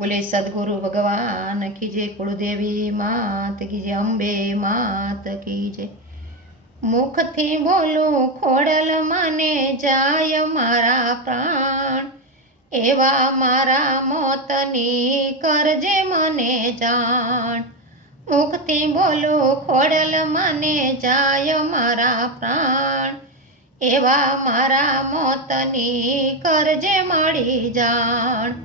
बोले सदगुरु भगवान की जय, कुलदेवी मात की जय, अंबे मात की जय। मुखथी बोलू खोडल माने जाय मारा प्राण, एवा मारा मोतनी करजे मने जाण। मुखथी बोलू खोडल माने जाय मारा प्राण, एवा मारा मोतनी करजे मળી जाण।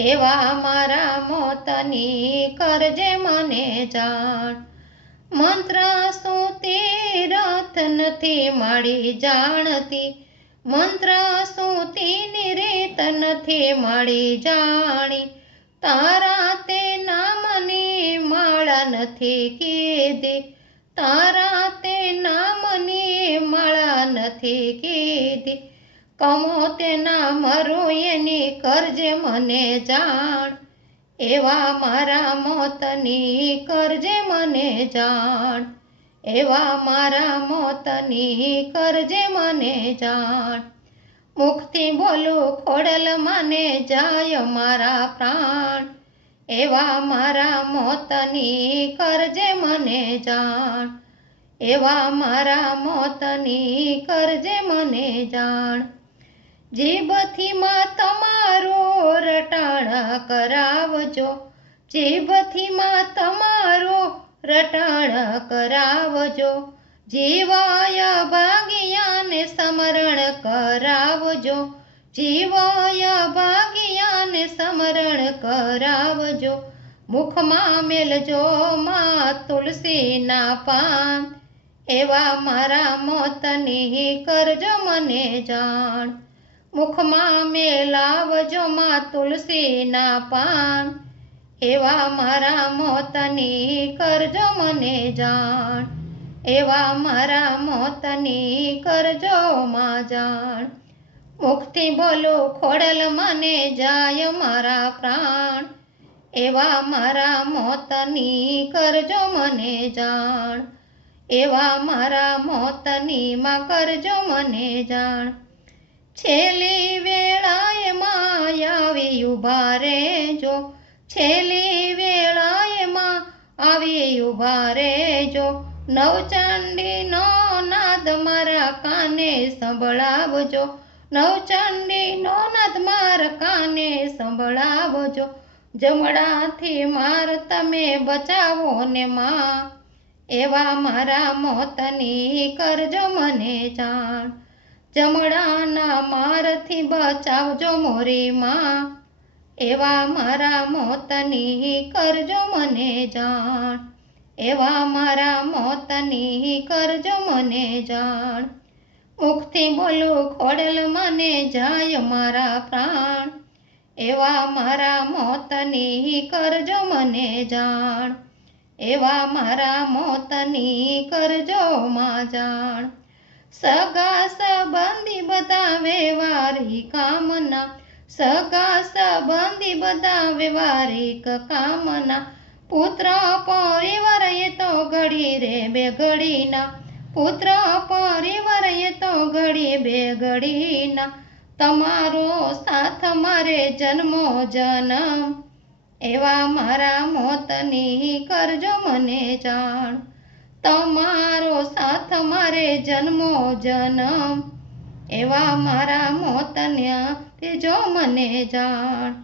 एवा मारा मोतनी करजे मने जाण। मंत्र सुती रथ नथी मળી जाणती, मंत्र सुती रीत नथी मળી जाणी। तारा ते नामनी माळा नथी कीधी, तारा ते नामनी माळा नथी कीधी। कमो ते नाम रोयनी करजे मने जाण, एवा मारा मोतनी करजे मने जाण। एवा मारा मोतनी करजे मने जाण। मुखथी बोलू खोडल माने जाय मारा प्राण, एवा मारा मोतनी करजे मने जाण। एवा मारा मोतनी करजे मने जाण। जीभथी मां तमारो रटाणा करावजो, जीभथी मां तमारो रटाणा करावजो। जीवाय भागियाने समरण करावजो, जीवाय भागियाने समरण करावजो। मुखमा मेलजो मां तुलसी ना पान, एवा मारा मोतनी करजो मने जाण। मुखमा मेलावजो मां तुलसी ना पान, एवा मारा मोतनी करजो मने जाण। एवा मारा मोतनी करजो मां जाण। मुखथी बोलो खोडल माने जाय मारा प्राण, एवा मारा मोतनी करजो मने जाण। एवा मारा मोतनी मां करजो मने जाण। छेली वेळाए मां आवी उभा रेजो, छेली वेळाए मां आवी उभा रेजो। नवचंडीनो नाद मारा काने संभळावजो, नवचंडीनो नाद मारा काने संभळावजो। जमणाथी मार तमे बचावो ने मां, एवा मारा मोतनी करजो मने जाण। जमणाना मारथी बचावजो मोरी मां, एवा मारा मोतनी करजो मने जाण। एवा मारा मोतनी करजो मने जाण। मुखथी बोलू खोडल माने जाय मारा प्राण, एवा मारा मोतनी करजो मने जाण। एवा मारा मोतनी करजो मां जाण। सगा संबंधी बधा व्यवहारिक कामना, सगा संबंधी बधा व्यवहारिक कामना। पुत्र परिवार ये तो घड़ी रे बेघड़ीना, पुत्र परिवार ये तो घड़ी बेघड़ीना। तमारो साथ मारे जन्मो जन्म, एवा मारा मोतनी करजो मने जाण। तमारो साथ मारे जन्मो जन्म, एवा मारा मोतन्या तेजो मने जाण।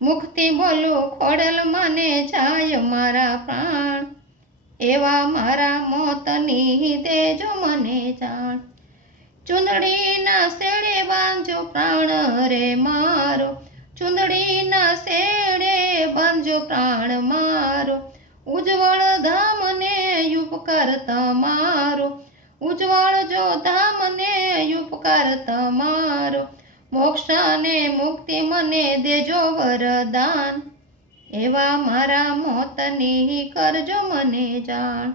मुखथी बोलू खोडल माने जाय मारा प्राण, एवा मारा मोतनी तेजो मने जाण। चुंदड़ीना सेड़े बांधजो प्राण रे मारो, चुंदड़ीना सेड़े बांधजो प्राण मारो। उज्जवल धाम ने उपकार तमारो, उज्जवल जो धाम ने उपकार तमारो। मोक्ष ने मुक्ति मने देजो वरदान, एवा मारा मोतनी करजो मने जाण।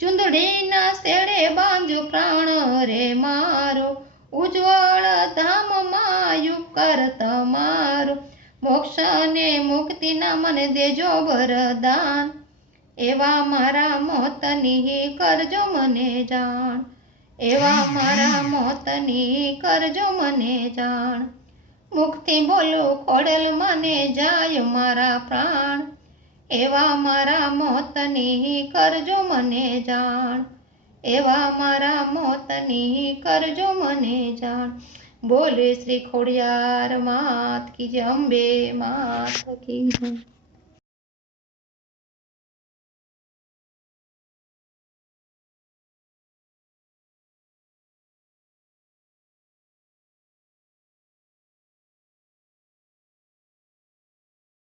चुंदड़ीना सेड़े बांधजो प्राण रे मारो, उज्जवल धाम मां उपकार तमारो। मोक्ष ने मुक्ति ना मने देजो वरदान, एवा मारा मोतनी करजो मने जाण। एवा मारा मोतनी करजो मने जाण। મુખથી બોલું ખોડલ માને જાય મારા પ્રાણ, એવા મારા મોતની કરજો મને જાણ, એવા મારા મોતની કરજો મને જાણ. બોલે શ્રી ખોડિયાર માત કી જય, અંબે માત કી જય.